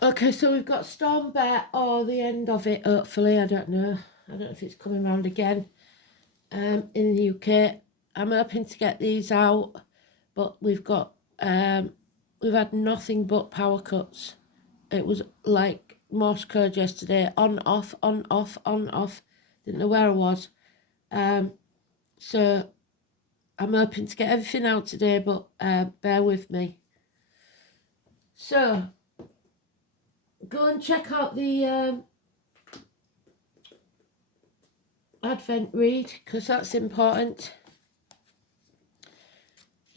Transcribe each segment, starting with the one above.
Okay, so we've got Storm Bear or the end of it, hopefully. I don't know. I don't know if it's coming round again. In the UK, I'm hoping to get these out, but we've had nothing but power cuts. It was like Morse code yesterday, on, off, on, off, on, off. Didn't know where I was. So I'm hoping to get everything out today, but bear with me. So go and check out the Advent read, because that's important.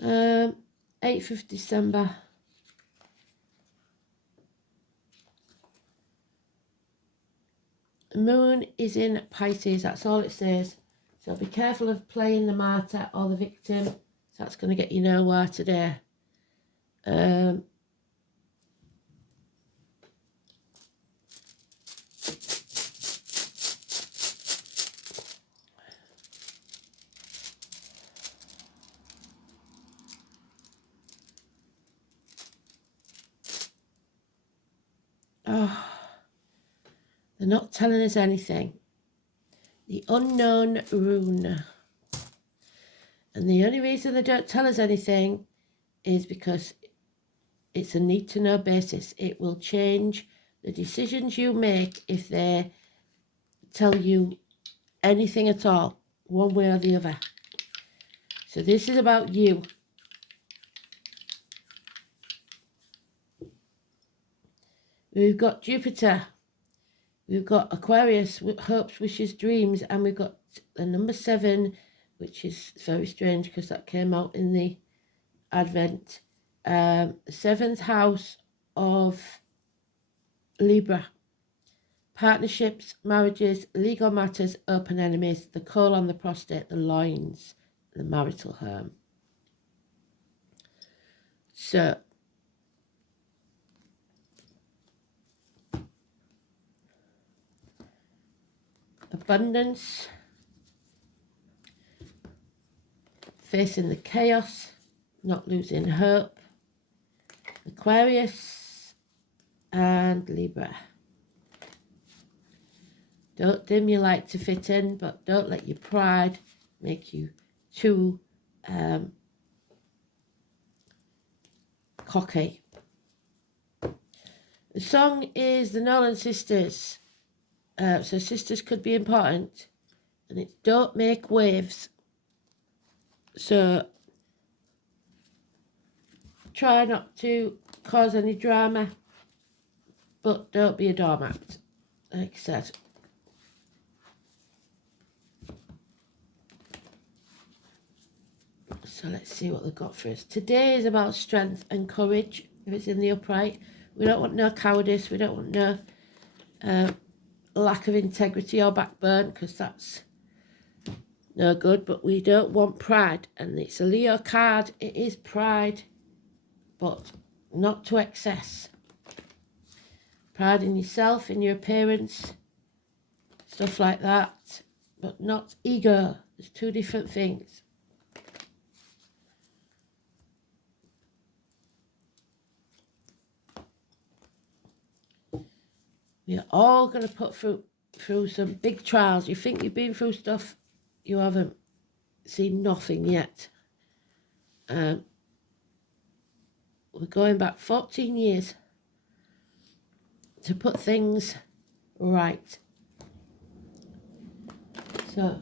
8th of December. The moon is in Pisces, that's all it says. So be careful of playing the martyr or the victim. So that's going to get you nowhere today. Oh, they're not telling us anything. The unknown rune. And the only reason they don't tell us anything is because it's a need-to-know basis. It will change the decisions you make if they tell you anything at all, one way or the other. So this is about you. We've got Jupiter. We've got Aquarius, hopes, wishes, dreams, and we've got the number 7, which is very strange because that came out in the Advent. The 7th house of Libra. Partnerships, marriages, legal matters, open enemies, the colon, the prostate, the loins, the marital home. So, abundance, facing the chaos, not losing hope, Aquarius and Libra. Don't dim your light to fit in, but don't let your pride make you too cocky. The song is the Nolan Sisters. So sisters could be important. And it's don't make waves. So try not to cause any drama, but don't be a doormat, like I said. So let's see what they've got for us. Today is about strength and courage, if it's in the upright. We don't want no cowardice. We don't want no lack of integrity or backbone, because that's no good. But we don't want pride. And it's a Leo card. It is pride, but not to excess. Pride in yourself, in your appearance, stuff like that. But not ego. There's two different things. We're all going to put through some big trials. You think you've been through stuff, you haven't seen nothing yet. We're going back 14 years to put things right. So,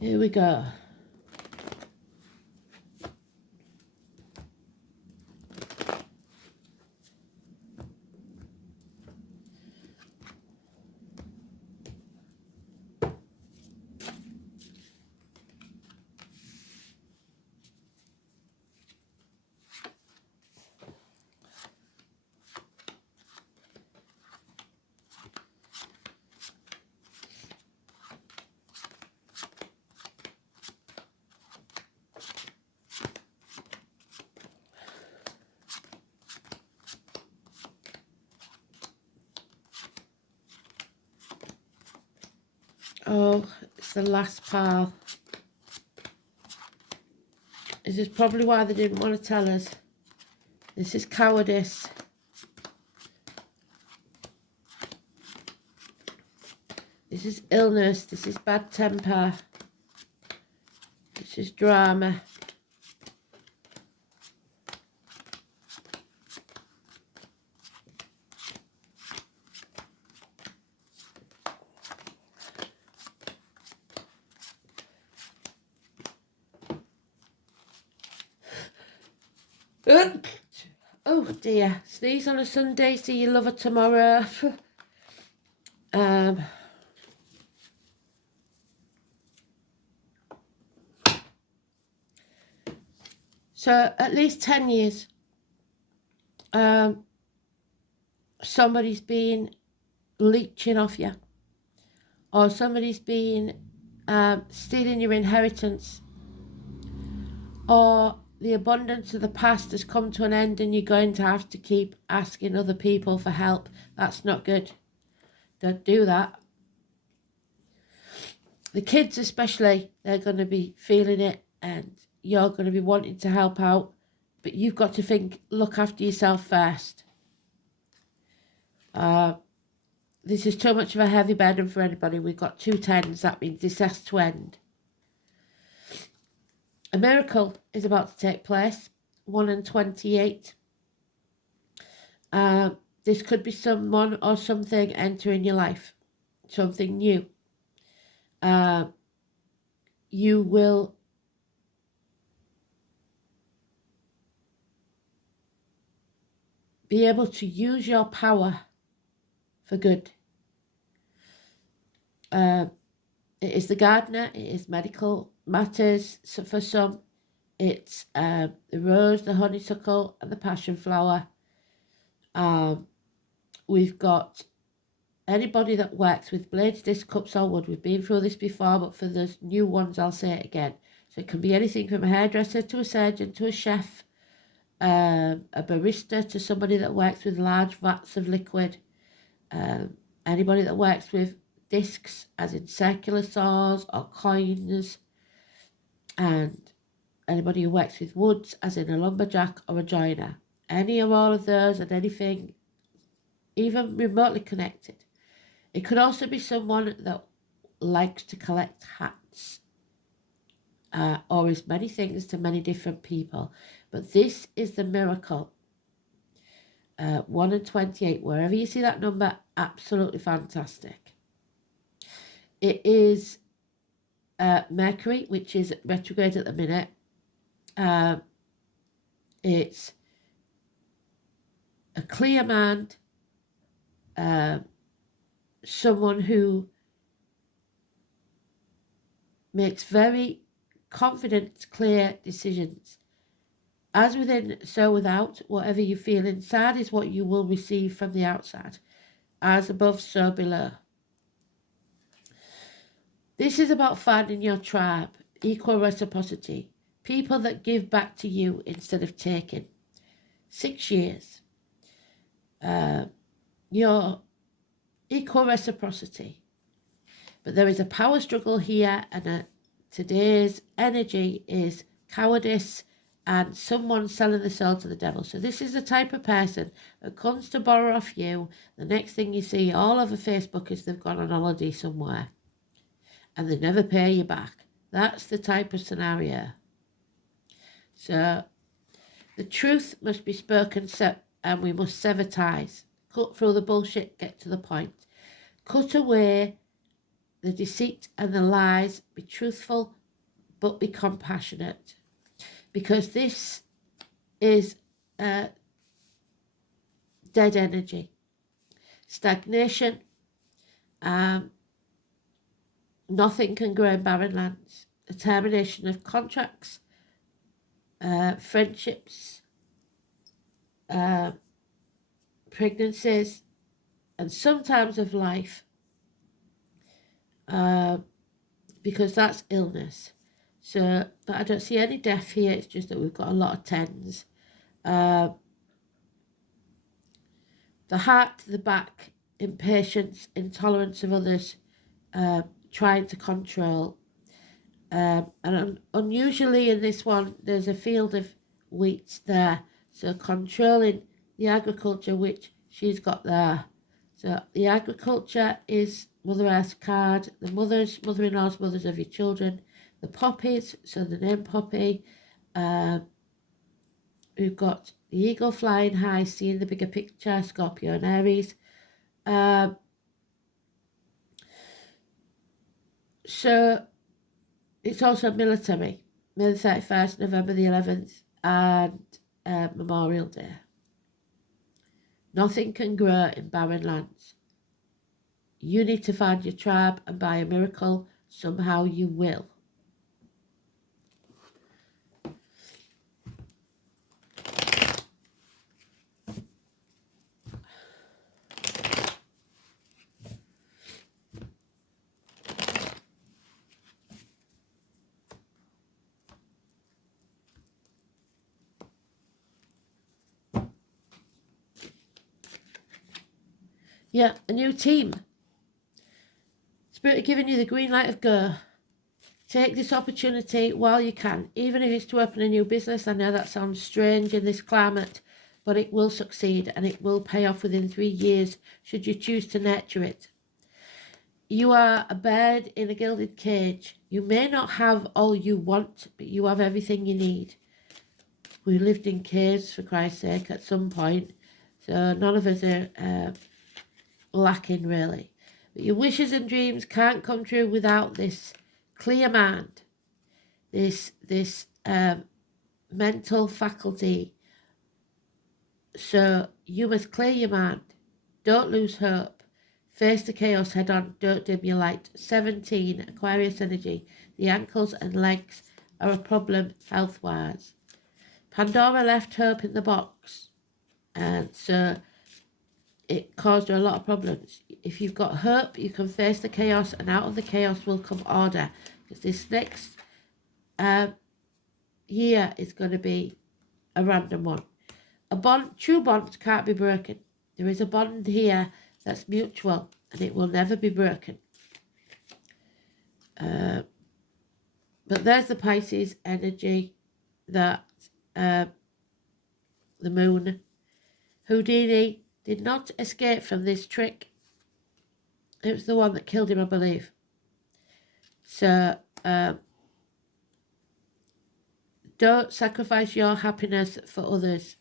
here we go. Oh, it's the last pile. This is probably why they didn't want to tell us. This is cowardice. is illness. This is bad temper. This is drama. Oh dear, sneeze on a Sunday, see your lover tomorrow. So at least 10 years, somebody's been leeching off you, or somebody's been stealing your inheritance, or the abundance of the past has come to an end and you're going to have to keep asking other people for help. That's not good. Don't do that. The kids especially, they're going to be feeling it and you're going to be wanting to help out, but you've got to look after yourself first. This is too much of a heavy burden for anybody. We've got 2 10s, that means this has to end. A miracle is about to take place, 1 in 28. This could be someone or something entering your life, something new. You will be able to use your power for good. It is the gardener, it is medical matters. So for some, it's the rose, the honeysuckle, and the passion flower. We've got anybody that works with blades, discs, cups, or wood. We've been through this before, but for the new ones, I'll say it again. So it can be anything from a hairdresser to a surgeon to a chef, a barista to somebody that works with large vats of liquid, anybody that works with discs, as in circular saws or coins, and anybody who works with woods, as in a lumberjack or a joiner. Any or all of those and anything, even remotely connected. It could also be someone that likes to collect hats, or is many things to many different people. But this is the miracle. 1 in 28, wherever you see that number, absolutely fantastic. It is Mercury, which is retrograde at the minute. It's a clear mind, someone who makes very confident, clear decisions. As within, so without. Whatever you feel inside is what you will receive from the outside. As above, so below. This is about finding your tribe, equal reciprocity, people that give back to you instead of taking. 6 years. Your equal reciprocity. But there is a power struggle here, and today's energy is cowardice and someone selling the soul to the devil. So this is the type of person that comes to borrow off you. The next thing you see all over Facebook is they've gone on holiday somewhere and they never pay you back. That's the type of scenario. So the truth must be spoken, and we must sever ties. Cut through the bullshit, get to the point. Cut away the deceit and the lies. Be truthful, but be compassionate. Because this is dead energy. Stagnation. Nothing can grow in barren lands. A termination of contracts, friendships, pregnancies, and sometimes of life, because that's illness. So, but I don't see any death here. It's just that we've got a lot of 10s. The heart, the back, impatience, intolerance of others, trying to control. And unusually in this one, there's a field of wheat there. So controlling the agriculture, which she's got there. So the agriculture is Mother Earth card, the mothers, mother-in-laws, mothers of your children, the poppies, so the name Poppy. We've got the eagle flying high, seeing the bigger picture, Scorpio and Aries. So it's also military, May the 31st, November the 11th, and Memorial Day. Nothing can grow in barren lands. You need to find your tribe, and by a miracle, somehow you will. Yeah, a new team. Spirit are giving you the green light of go. Take this opportunity while you can, even if it's to open a new business. I know that sounds strange in this climate, but it will succeed and it will pay off within 3 years should you choose to nurture it. You are a bird in a gilded cage. You may not have all you want, but you have everything you need. We lived in caves, for Christ's sake, at some point, so none of us are lacking, really. But your wishes and dreams can't come true without this clear mind, this mental faculty. So you must clear your mind. Don't lose hope. Face the chaos head on. Don't dim your light. 17, Aquarius energy. The ankles and legs are a problem health-wise. Pandora left hope in the box, and so it caused her a lot of problems. If you've got hope, you can face the chaos, and out of the chaos will come order. Because this next year is going to be a random one. A bond, true bonds can't be broken. There is a bond here that's mutual, and it will never be broken. But there's the Pisces energy, that the moon. Houdini did not escape from this trick. It was the one that killed him, I believe. So don't sacrifice your happiness for others.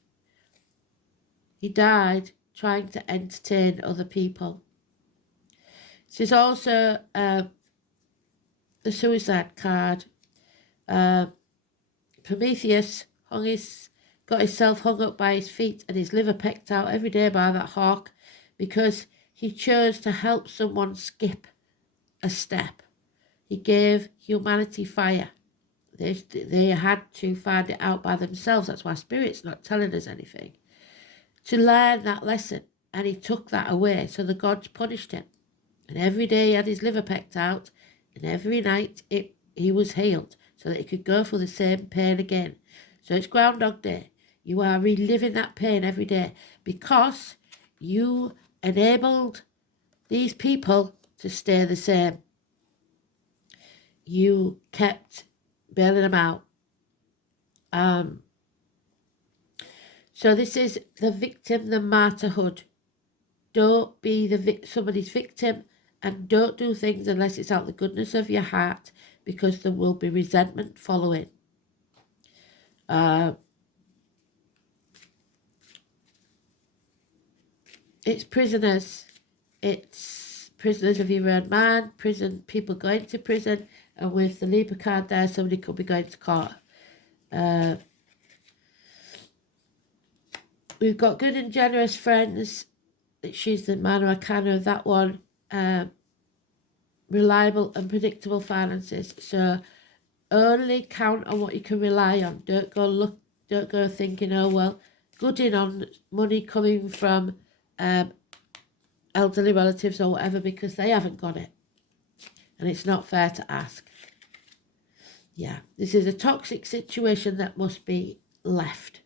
He died trying to entertain other people. This is also the suicide card. Prometheus got himself hung up by his feet and his liver pecked out every day by that hawk because he chose to help someone skip a step. He gave humanity fire. They had to find it out by themselves. That's why Spirit's not telling us anything. To learn that lesson, and he took that away, so the gods punished him. And every day he had his liver pecked out, and every night he was healed, so that he could go through the same pain again. So it's Groundhog Day. You are reliving that pain every day because you enabled these people to stay the same. You kept bailing them out. So this is the victim, the martyrhood. Don't be somebody's victim, and don't do things unless it's out of the goodness of your heart, because there will be resentment following. It's prisoners. It's prisoners of your own mind, people going to prison, and with the Libra card there, somebody could be going to court. We've got good and generous friends. She's the Mano Arcana of that one. Reliable and predictable finances. So only count on what you can rely on. Don't go thinking, oh well, good in on money coming from elderly relatives or whatever, because they haven't got it. And it's not fair to ask. Yeah, this is a toxic situation that must be left.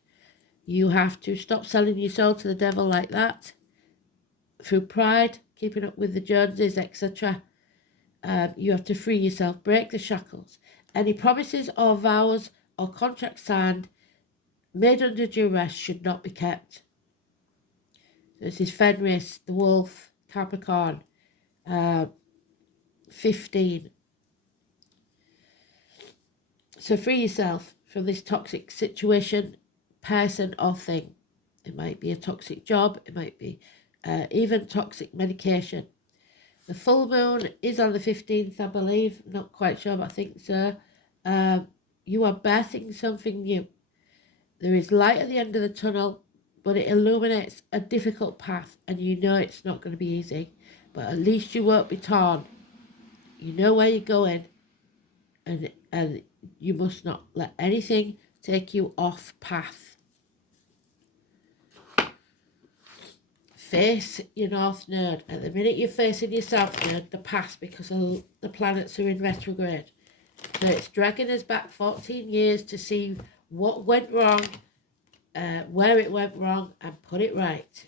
You have to stop selling your soul to the devil like that. Through pride, keeping up with the Joneses, etc. You have to free yourself, break the shackles. Any promises or vows or contracts signed made under duress should not be kept. This is Fenris, the wolf, Capricorn. 15. So free yourself from this toxic situation, person or thing. It might be a toxic job, it might be even toxic medication. The full moon is on the 15th, I believe. Not quite sure, but I think so. You are birthing something new. There is light at the end of the tunnel, but it illuminates a difficult path, and you know it's not going to be easy. But at least you won't be torn. You know where you're going, and you must not let anything take you off path. Face your North Node. At the minute you're facing your South Node, the past, because the planets are in retrograde. So it's dragging us back 14 years to see what went wrong, where it went wrong, and put it right.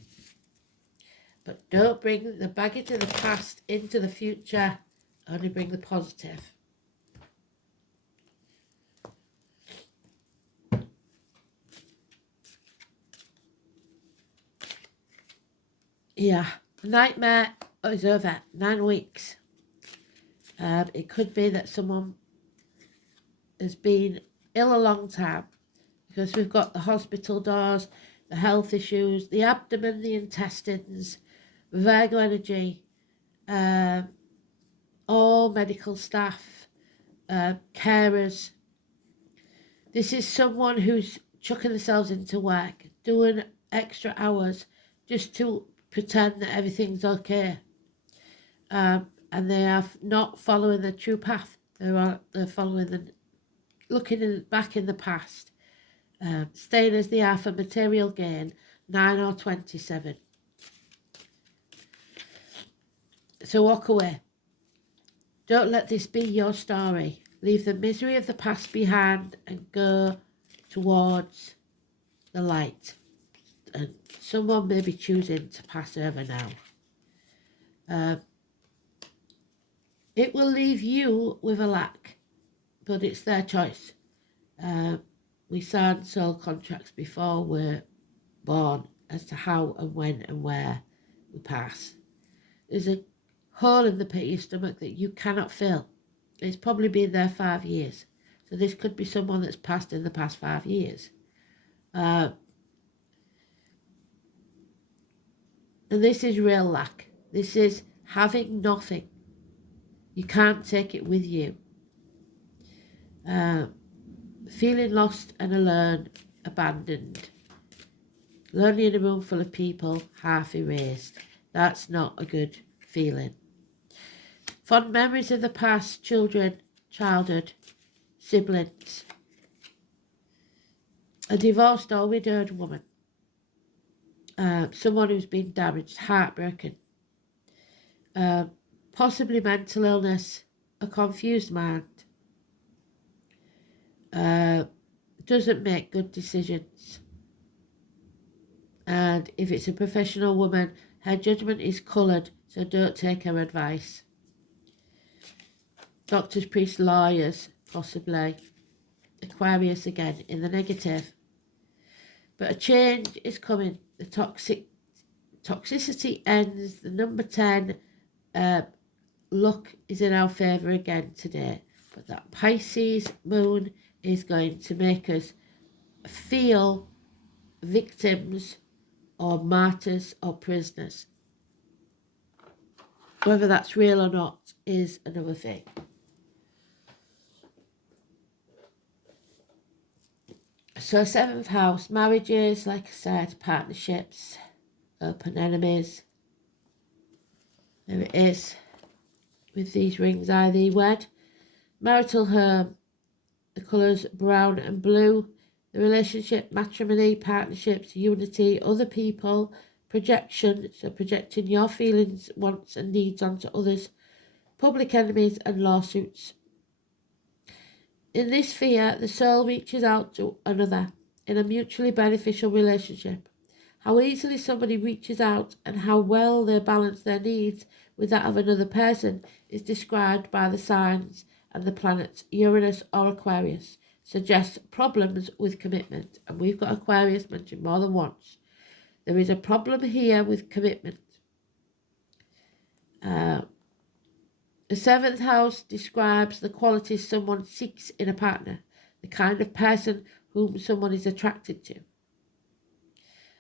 But don't bring the baggage of the past into the future, only bring the positive. Yeah, the nightmare is over. 9 weeks. It could be that someone has been ill a long time, because we've got the hospital doors, the health issues, the abdomen, the intestines, Virgo energy, all medical staff, carers. This is someone who's chucking themselves into work, doing extra hours just to pretend that everything's okay. And they are not following the true path. They're following looking back in the past. Staying as they are for material gain, 9 or 27. So walk away. Don't let this be your story. Leave the misery of the past behind and go towards the light. And someone may be choosing to pass over now. It will leave you with a lack, but it's their choice. We signed soul contracts before we're born as to how and when and where we pass. There's a hole in the pit of your stomach that you cannot fill. It's probably been there 5 years. So this could be someone that's passed in the past 5 years. And this is real lack. This is having nothing. You can't take it with you. Feeling lost and alone, abandoned. Lonely in a room full of people, half erased. That's not a good feeling. Fond memories of the past, children, childhood, siblings. A divorced or widowed woman. Someone who's been damaged, heartbroken. Possibly mental illness, a confused mind. Doesn't make good decisions. And if it's a professional woman, her judgment is coloured, so don't take her advice. Doctors, priests, lawyers, possibly. Aquarius again, in the negative. But a change is coming. The toxicity ends. The number 10 luck is in our favour again today. But that Pisces moon is going to make us feel victims or martyrs or prisoners. Whether that's real or not is another thing. So 7th house, marriages, like I said, partnerships, open enemies. There it is. With these rings, I thee wed. Marital home, the colours brown and blue. The relationship, matrimony, partnerships, unity, other people, projection, so projecting your feelings, wants and needs onto others, public enemies and lawsuits. In this sphere, the soul reaches out to another in a mutually beneficial relationship. How easily somebody reaches out and how well they balance their needs with that of another person is described by the signs and the planets Uranus or Aquarius. Suggests problems with commitment. And we've got Aquarius mentioned more than once. There is a problem here with commitment. The 7th house describes the qualities someone seeks in a partner, the kind of person whom someone is attracted to.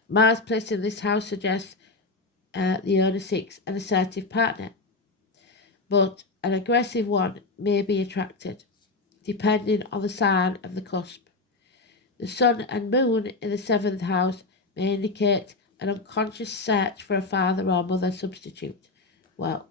Mars placed in this house suggests the owner seeks an assertive partner, but an aggressive one may be attracted, depending on the sign of the cusp. The sun and moon in the 7th house may indicate an unconscious search for a father or mother substitute. Well,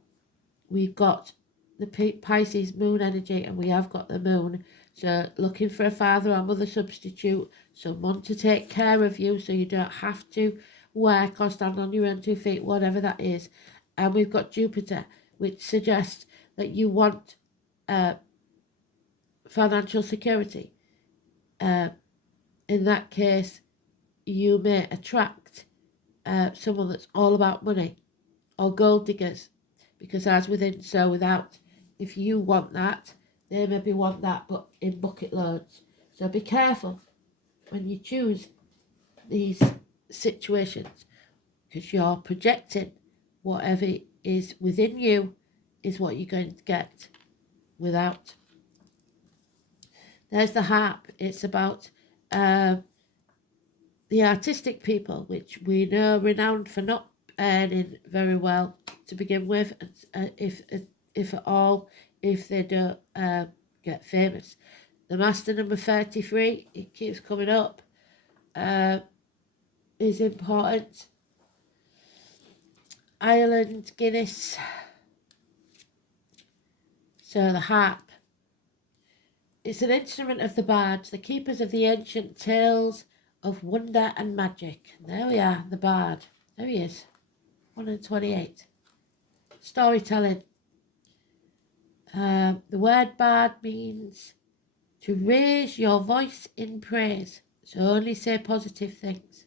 we've got the Pisces moon energy and we have got the moon. So looking for a father or mother substitute, someone to take care of you so you don't have to work or stand on your own 2 feet, whatever that is. And we've got Jupiter, which suggests that you want financial security. In that case, you may attract someone that's all about money, or gold diggers, because as within, so without. If you want that, they maybe want that, but in bucket loads. So be careful when you choose these situations, because you're projecting whatever is within you is what you're going to get without. There's the harp. It's about the artistic people, which we know renowned for not earning very well to begin with, if at all, if they don't get famous. The master number 33, it keeps coming up, is important. Ireland, Guinness. So the harp. It's an instrument of the bards, the keepers of the ancient tales of wonder and magic. There we are, the bard. There he is. 128. Storytelling. The word bard means to raise your voice in praise. So only say positive things.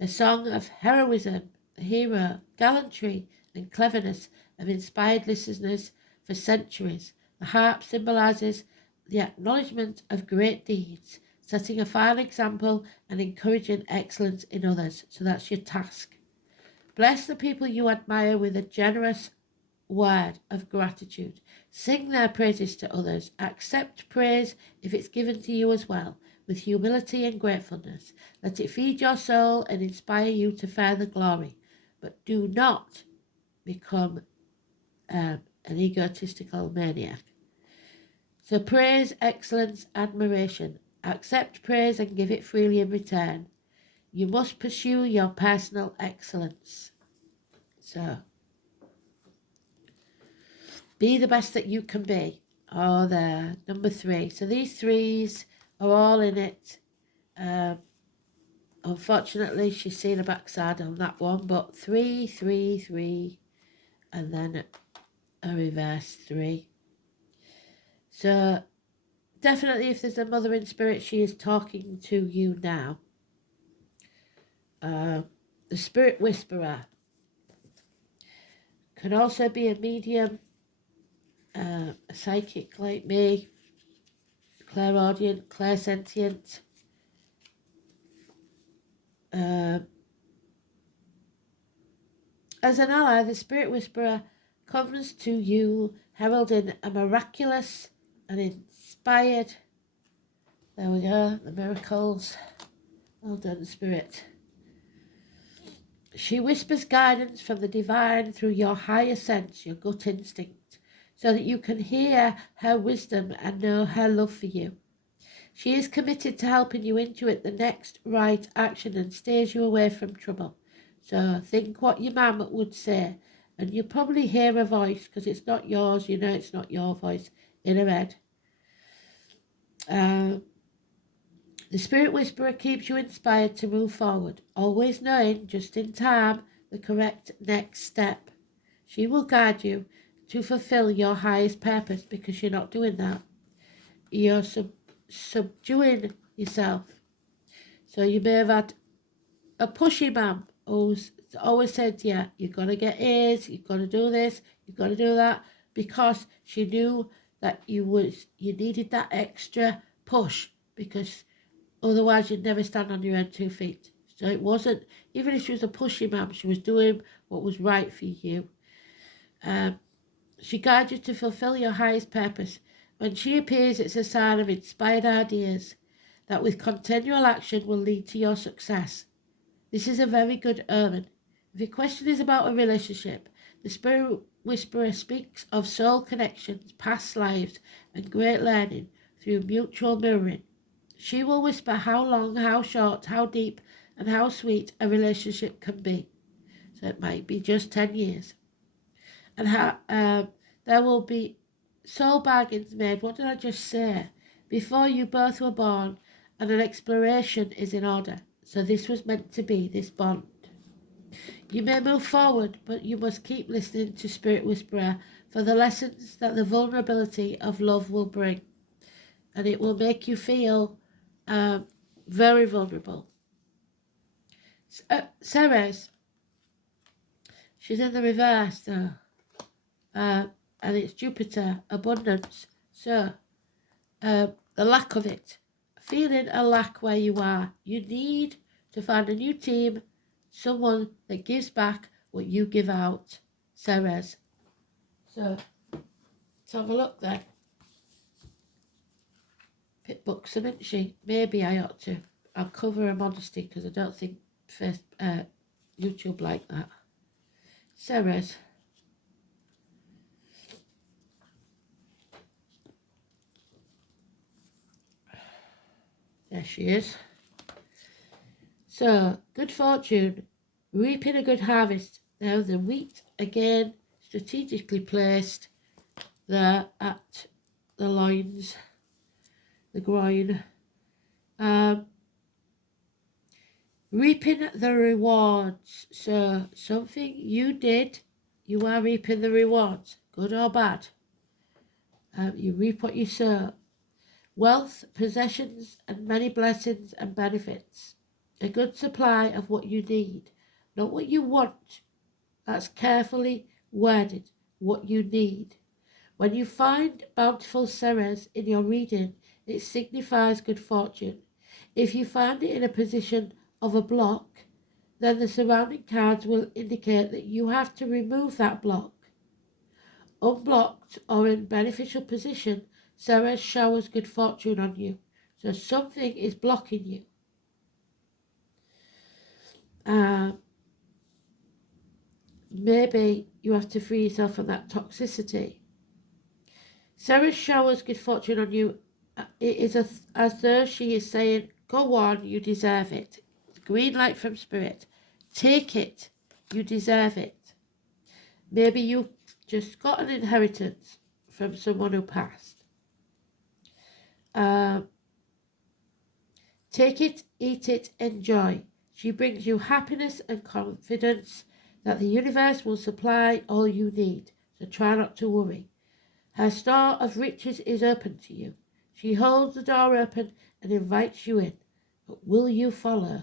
The song of heroism, the hero, gallantry and cleverness have inspired listeners for centuries. The harp symbolises the acknowledgement of great deeds, setting a fine example and encouraging excellence in others. So that's your task. Bless the people you admire with a generous word of gratitude. Sing their praises to others. Accept praise if it's given to you as well, with humility and gratefulness. Let it feed your soul and inspire you to further glory. But do not become an egotistical maniac. So praise, excellence, admiration. Accept praise and give it freely in return. You must pursue your personal excellence. So, be the best that you can be. Oh, there, number 3. So these 3s are all in it. Unfortunately, she's seen a backside on that one, but 3, 3, 3, and then a reverse 3. So definitely if there's a mother in spirit, she is talking to you now. The spirit whisperer can also be a medium, a psychic like me, clairaudient, clairsentient. As an ally, the spirit whisperer comes to you heralding a miraculous and inspired. There we go, the miracles. Well done, spirit. She whispers guidance from the divine through your higher sense, your gut instinct, so that you can hear her wisdom and know her love for you. She is committed to helping you intuit the next right action and steers you away from trouble. So think what your mum would say, and you probably hear her voice because it's not yours, you know it's not your voice, in her head. The spirit whisperer keeps you inspired to move forward, always knowing just in time the correct next step. She will guide you to fulfill your highest purpose because you're not doing that. You're subduing yourself. So you may have had a pushy mum who's always said to you, you've got to get A's, you've got to do this, you've got to do that, because she knew that you needed that extra push, because otherwise you'd never stand on your own 2 feet. So it wasn't, even if she was a pushy mum, she was doing what was right for you. She guides you to fulfill your highest purpose. When she appears, it's a sign of inspired ideas that with continual action will lead to your success. This is a very good omen. If your question is about a relationship, the Spirit Whisperer speaks of soul connections, past lives, and great learning through mutual mirroring. She will whisper how long, how short, how deep, and how sweet a relationship can be. So it might be just 10 years. And how there will be soul bargains made. What did I just say? Before you both were born, and an exploration is in order. So this was meant to be, this bond. You may move forward, but you must keep listening to Spirit Whisperer for the lessons that the vulnerability of love will bring. And it will make you feel very vulnerable. Ceres, she's in the reverse though. And it's Jupiter, abundance. So, the lack of it. Feeling a lack where you are. You need to find a new team, someone that gives back what you give out. Ceres. So, let's have a look then. Bit buxom, isn't she? Maybe I ought to. I'll cover her modesty because I don't think YouTube like that. Ceres. There she is. So, good fortune, reaping a good harvest. Now the wheat, again, strategically placed there at the loins, the groin. Reaping the rewards. So, something you did, you are reaping the rewards, good or bad. You reap what you sow. Wealth, possessions, and many blessings and benefits. A good supply of what you need, not what you want. That's carefully worded, what you need. When you find bountiful Ceres in your reading, it signifies good fortune. If you find it in a position of a block, then the surrounding cards will indicate that you have to remove that block. Unblocked or in beneficial position, Ceres showers good fortune on you. So something is blocking you. Maybe you have to free yourself from that toxicity. Ceres showers good fortune on you. It is as though she is saying, go on, you deserve it. Green light from Spirit. Take it. You deserve it. Maybe you just got an inheritance from someone who passed. Take it, eat it, enjoy. She brings you happiness and confidence that the universe will supply all you need, so try not to worry. Her store of riches is open to you. She holds the door open and invites you in, but will you follow?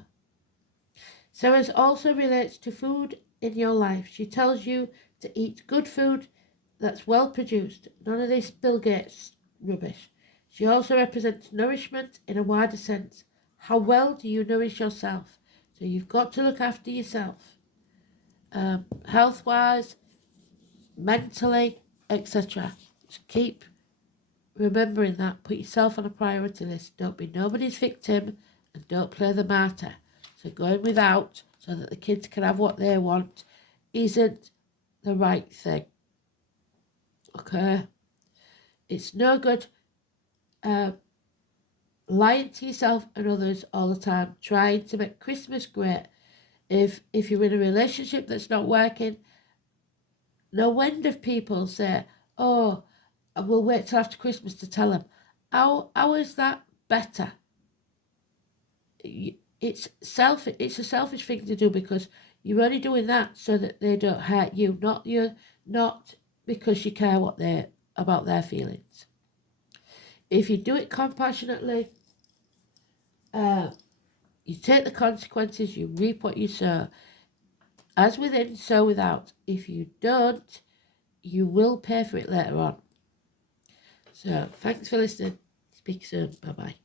Ceres also relates to food in your life. She tells you to eat good food that's well produced, none of this Bill Gates rubbish. She also represents nourishment in a wider sense. How well do you nourish yourself? So you've got to look after yourself, health-wise, mentally, etc. Just keep remembering that. Put yourself on a priority list. Don't be nobody's victim and don't play the martyr. So going without so that the kids can have what they want isn't the right thing. Okay? It's no good lying to yourself and others all the time, trying to make Christmas great. If you're in a relationship that's not working, no end of people say, oh, we'll wait till after Christmas to tell them. How is that better? It's a selfish thing to do because you're only doing that so that they don't hurt you, not because you care about their feelings. If you do it compassionately, you take the consequences, you reap what you sow. As within, so without. If you don't, you will pay for it later on. So, thanks for listening. Speak soon. Bye-bye.